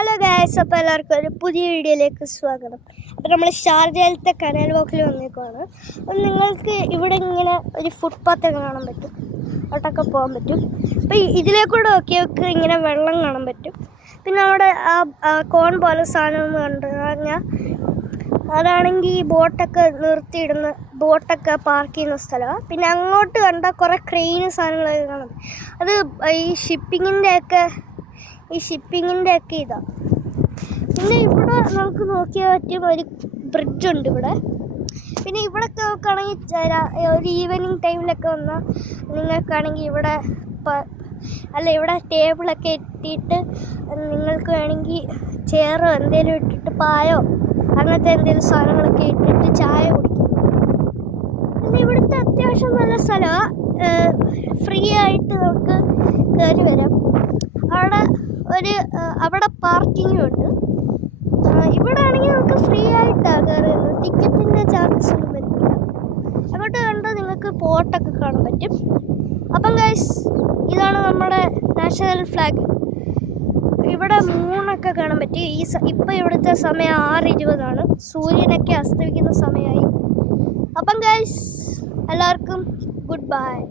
Hello guys, അപ്പോൾ എല്ലാവർക്കും ഒരു പുതിയ വീഡിയോയിലേക്ക് സ്വാഗതം. അപ്പോൾ നമ്മൾ ഷാർജയിലത്തെ കനാൽ വാക്കിൽ വന്നേക്കുവാണ്. അപ്പോൾ നിങ്ങൾക്ക് ഇവിടെ ഇങ്ങനെ ഒരു ഫുട്പാത്ത് കാണാൻ പറ്റും, അവിടൊക്കെ പോകാൻ പറ്റും. അപ്പോൾ ഇതിലേക്കൂടെ നോക്കിയൊക്കെ ഇങ്ങനെ വെള്ളം കാണാൻ പറ്റും. പിന്നെ അവിടെ ആ കോൺ പോലെ സാധനം എന്ന് കണ്ടു കഴിഞ്ഞാൽ അതാണെങ്കിൽ ബോട്ടൊക്കെ നിർത്തിയിടുന്ന ബോട്ടൊക്കെ പാർക്ക് ചെയ്യുന്ന സ്ഥലമാണ്. പിന്നെ അങ്ങോട്ട് കണ്ടാൽ കുറേ ക്രെയിൻ സാധനങ്ങളൊക്കെ കാണാം. അത് ഈ ഷിപ്പിങ്ങിൻ്റെ ഒക്കെ ഇതാണ്. പിന്നെ ഇവിടെ നമുക്ക് നോക്കിയാൽ പറ്റും ഒരു ബ്രിഡ്ജുണ്ട് ഇവിടെ. പിന്നെ ഇവിടെയൊക്കെ നോക്കുകയാണെങ്കിൽ ഒരു ഈവനിങ് ടൈമിലൊക്കെ വന്നാൽ നിങ്ങൾക്കാണെങ്കിൽ ഇവിടെ ഇവിടെ ടേബിളൊക്കെ ഇട്ടിട്ട് നിങ്ങൾക്ക് വേണമെങ്കിൽ ചെയറോ എന്തെങ്കിലും ഇട്ടിട്ട് പായോ അങ്ങനത്തെ എന്തെങ്കിലും സാധനങ്ങളൊക്കെ ഇട്ടിട്ട് ചായ കുടിക്കാം. പിന്നെ ഇവിടുത്തെ അത്യാവശ്യം നല്ല സ്ഥലമാണ്. ഫ്രീ ആയിട്ട് നമുക്ക് കയറി വരാം. അവിടെ പാർക്കിങ്ങും ഉണ്ട്. ഇവിടെ ആണെങ്കിൽ നമുക്ക് ഫ്രീ ആയിട്ടാണ് കയറി വരുന്നത്. ടിക്കറ്റിൻ്റെ ചാർജസ് ഒന്നും വരുന്നില്ല. അങ്ങോട്ട് കണ്ടാൽ നിങ്ങൾക്ക് ബോട്ടൊക്കെ കാണാൻ പറ്റും. അപ്പം ഗൈസ്, ഇതാണ് നമ്മുടെ നാഷണൽ ഫ്ലാഗ്. ഇവിടെ മൂണൊക്കെ കാണാൻ പറ്റും. ഇപ്പം ഇവിടുത്തെ സമയം 6:20. സൂര്യനൊക്കെ അസ്തമിക്കുന്ന സമയമായി. അപ്പം ഗൈസ്, എല്ലാവർക്കും ഗുഡ് ബൈ.